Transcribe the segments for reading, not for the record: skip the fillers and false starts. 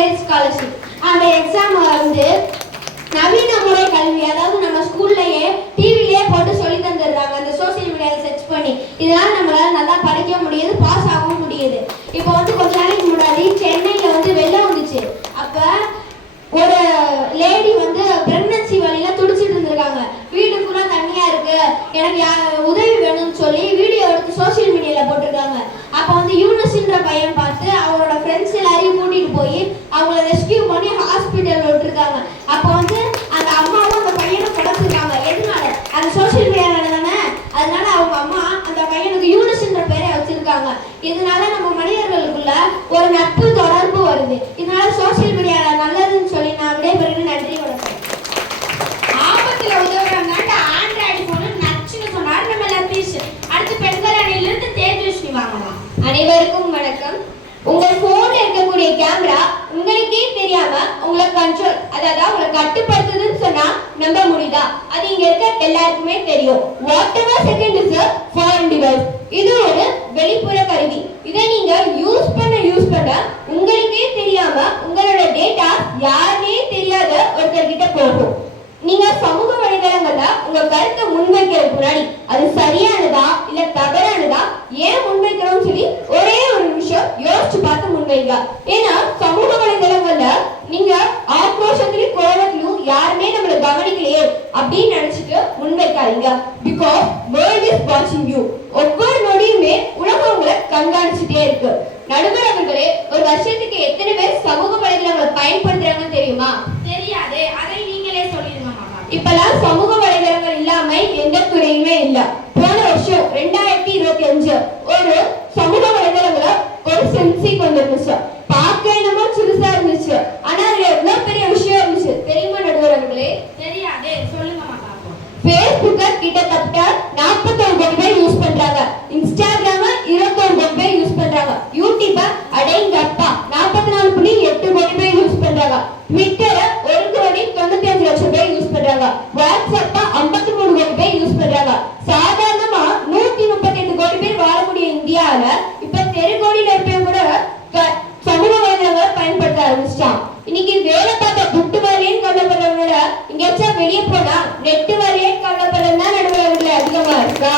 Merit scholarship. அந்த exam வந்து நவீன முறை கல்வி, அதாவது நம்ம ஸ்கூல்லையே டிவிலேயே போட்டு சொல்லி தந்துடுறாங்க அந்த சோசியல் மீடியாவில் சர்ச் பண்ணி. இதனால நம்மளால நல்லா படிக்க முடியுது, பாஸ் ஆகவும் முடியுது. இப்போ வந்து கொஞ்ச நாளைக்கு முன்னாடி சென்னையில் வந்து வெள்ளம் வந்துச்சு. அப்போ ஒரு லேடி வந்து பிரெக்னன்சி வழியில துடிச்சிட்டு இருந்திருக்காங்க. வீடு ஃபுல்லா தண்ணியா இருக்கு, எனக்கு உதவி வேணும்னு சொல்லி வீடியோ எடுத்து சோசியல் மீடியால போட்டிருக்காங்க. அப்போ வந்து யூனஸ்ன்ற பையன் பார்த்து அவரோட ஃப்ரெண்ட்ஸ் எல்லாரையும் கூட்டிட்டு போய் அவங்கள ரெஸ்கியூ பண்ணி ஹாஸ்பிட்டல் விட்டுருக்காங்க. அப்போ வந்து அந்த அம்மாவும் அந்த பையனும் கிடச்சிருக்காங்க. எதனால? அந்த சோசியல் மீடியால தானே. அதனால அவங்க அம்மா அந்த பையனுக்கு யூனஸ்ன்ற பேரை வச்சிருக்காங்க. இதனால நம்ம மனிதர்களுக்குள்ள ஒரு நட்பு தொடர்பு வருது. இதனால சோசியல் மீடியால நல்லதுன்னு சொல்லி நான் விடைபெறுகிறேன். நன்றி, வணக்கம். ஆபத்துல உதவுறாங்க ஆண்ட்ராய்டு போன் நச்சுன்னு சொன்னார் நம்ம லத்தீஷ். அடுத்து பெண்கள் அணியிலிருந்து தேஜஸ்வி வாங்கலாம். அனைவருக்கும் வணக்கம். உங்கள் போன்ல இருக்கக்கூடிய கேமரா உங்களுக்கே தெரியாம உங்களை கண்ட்ரோல், அதாவது உங்களை கட்டுப்படுத்துதுன்னு சொன்னா நம்ப முடியுதா? அது இங்க இருக்க எல்லாருக்குமே தெரியும். Whatever second is a foreign device. இது ஒரு வெளிப்புற கருவி. இதை நீங்க யூஸ் பண்ண உங்களுக்கே தெரியாம உங்களோட டேட்டா யாருனே தெரியாத ஒருத்தர்கிட்ட போகும். நீங்க சமூக வலைதளங்கள்ல உங்க கருத்தை முன்வைக்கிறதுக்கு முன்னாடி அது சரியானதா இல்ல தவறானதா, ஏன் முன்வைக்கிறோம்னு சொல்லி ஒரே ஒரு நிமிஷம் யோசிச்சு பார்த்து முன்வைங்க. ஏன்னா சமூக வலைதளங்கள்ல நீங்க ஆக்ரோஷத்திலும் கோபத்திலும் யாருமே நம்மள கவனிக்கலையே அப்படின்னு நினைச்சிட்டு முன்வைக்காதீங்க. பிகாஸ் வேர்ல்ட் இஸ் வாட்சிங் யூ. ஒவ்வொரு நொடியுமே உலகம் உங்களை கண்காணிச்சுட்டே இருக்கு. நடுவர் அவர்களே, ஒரு வருஷத்துக்கு எத்தனை பேர் சமூக வலைதளங்களை பயன்படுத்துறாங்கன்னு தெரியுமா? தெரியாது, அதை நீங்களே சொல்லிடுங்க மாமா. இப்பெல்லாம் சமூக வலைதளங்கள் இல்லாம எந்த துறையுமே இல்ல. போன வருஷம் 2025 ஒரு சமூக வலைதளங்களை ஒரு சென்சி கொண்டு இருந்துச்சு. பார்க்க என்னமோ சிறுசா இருந்துச்சு, ஆனா அதுல எவ்வளவு பெரிய விஷயம் இருந்துச்சு தெரியுமா நடுவர் அவர்களே? தெரியாது, சொல்லுங்க மாமா. Facebook கிட்டத்தட்ட 41 கோடி பேர் யூஸ் பண்றாங்க. இன்ஸ்டாகிராம 21 கோடி பேர் யூஸ் பண்றாங்க. யூடியூப அடேங்கப்பா 44.8 கோடி பேர் யூஸ் பண்றாங்க. ட்விட்டர 1,95,00,000 பேர் யூஸ் பண்றாங்க. வாட்ஸ்அப்ப 53 கோடி பேர் யூஸ் பண்றாங்க. சாதாரணமா 138 கோடி பேர் வாழக்கூடிய இந்தியால இப்ப தெருக்கோடியில இருப்பவங்க கூட சமூக வலைதளங்களை பயன்படுத்த ஆரம்பிச்சிட்டான். இன்னைக்கு வேலை பார்த்த புட்டு வேலையும் கவலைப்படுறவங்களோட எங்கேயாச்சும் வெளியே போனா நெட்டு வேலையும் கவலைப்படுறதுனா நடுவர்கள் அதிகமா இருக்கா?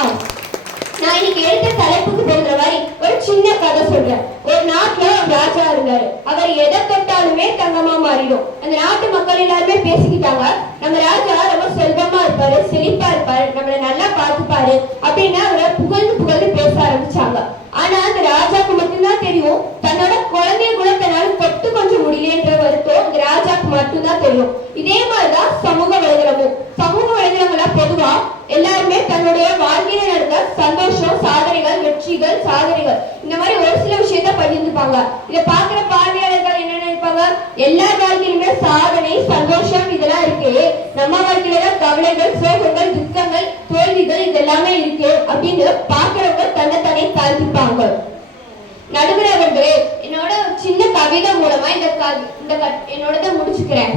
நான் இன்னைக்கு எடுத்த தலைப்புக்கு தகுந்த மாதிரி ஒரு சின்ன கதை சொல்றேன். ஒரு நாட்டுல ஒரு ராஜா இருந்தாரு. அவர் எதை தொட்டாலுமே தங்கமா மாறிடும். அந்த நாட்டு மக்கள் எல்லாருமே பேசிக்கிட்டாங்க, நம்ம ராஜா ரொம்ப செல்வமா இருப்பாரு, செழிப்பா இருப்பாரு, நம்மள நல்லா பார்த்துப்பாரு அப்படின்னு அவரை புகழ்ந்து பேச ஆரம்பிச்சாங்க. ஆனா அந்த ராஜாக்கு மட்டும்தான் தெரியும் தன்னோட குழந்தைய கூட தன்னால தொட்டு கொஞ்சம் முடியலன்ற வருத்தம் அந்த ராஜாக்கு மட்டும்தான் தெரியும். இதே மாதிரிதான் சமூக வலைதளமும். சமூக வலைதளங்கள பொதுவா எல்லாருமே தன்னுடைய வாழ்க்கையில நடந்த சந்தோஷம், சாதனைகள், வெற்றிகள், சாதனைகள் இந்த மாதிரி ஒரு சில விஷயத்த பகிர்ந்துப்பாங்க. இதை பாக்குற பார்வையாளர்கள் என்ன நினைப்பாங்க? எல்லா வாழ்க்கையிலுமே சாதனை, சந்தோஷம் இதெல்லாம் இருக்கு, நம்ம வாழ்க்கையில தான் கவலைகள், சோகங்கள், துக்கங்கள், தோல்விகள் இதெல்லாமே இருக்கு அப்படின்னு பாக்குறவங்க தன்னைத்தானே தாழ்த்திப்பாங்க. நடுவர் அவர்களே, என்னோட சின்ன கவிதை மூலமா என்னோட முடிச்சுக்கிறேன்.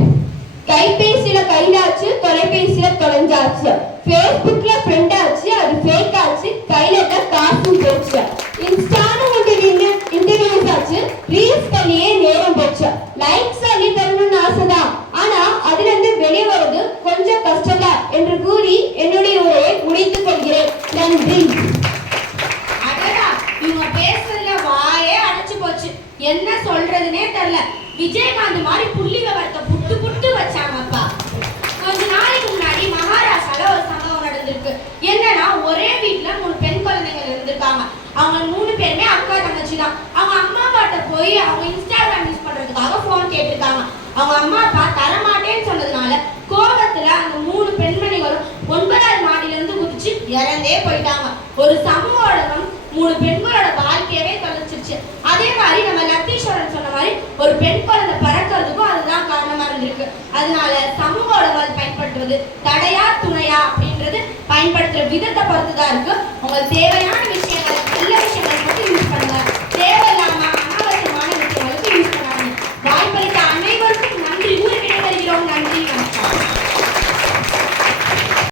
கைபேசியில கையிலாச்சு, தொலைபேசியில தொலைஞ்சாச்சு, Facebookல ஃப்ரெண்ட் ஆச்சு, அது ஃபேக் ஆச்சு, கையில தான் காசும் போச்சு, இன்ஸ்டான்னு ஒன்று இன்டர்வியூஸ் ஆச்சு, ரீல்ஸ் பண்ணியே நேரம் போச்சு, லைக்ஸ் அள்ளி தரணும்னு ஆசைதான், ஆனா அதுல இருந்து வெளியே வருது கொஞ்சம் கஷ்டம்தான் என்று கூறி என்னுடைய உரையை முடித்துக் கொள்கிறேன். நன்றி. அடடா, இவங்க பேசுறதுல வாயே அடைச்சு போச்சு, என்ன சொல்றதுன்னே தெரியல. விஜயகாந்த் மாதிரி புள்ளி விவரத்தை புட்டு வச்சாங்கப்பா. கொஞ்ச நாளைக்கு முன்னாடி மகாராஷ்டிரால ஒரு சம்பவம் நடந்திருக்கு. என்னன்னா, ஒரே வீட்டுல 3 பெண் குழந்தைகள் இருந்திருக்காங்க. அவங்க 3 பேருமே அக்கா தங்கச்சி தான். அவங்க அம்மா அப்பாட்ட போய் அவங்க இன்ஸ்டாகிராம் யூஸ் பண்றதுக்காக போன் கேட்டிருக்காங்க. அவங்க அம்மா அப்பா தரமாட்டேன்னு சொன்னதுனால கோபத்துல அந்த 3 பெண்மணிகளும் 9வது மாடியில இருந்து குதிச்சு இறந்தே போயிட்டாங்க. ஒரு சமூக ஊடகம் 3 பெண்களோட வாழ்க்கையவே தொலைச்சிருச்சு. அதே மாதிரி நம்ம லத்தீஸ்வரன் சொன்ன மாதிரி ஒரு பெண் குழந்தை பறக்கிறதுக்கும் அதுதான் காரணமா இருந்திருக்கு. அதனால சமூக ஊடகங்கள் பயன்படுத்துவது தடையா துணையா அப்படின்றது பயன்படுத்துற விதத்தை பொறுத்துதான் இருக்கு. உங்களுக்கு தேவையான விஷயங்களை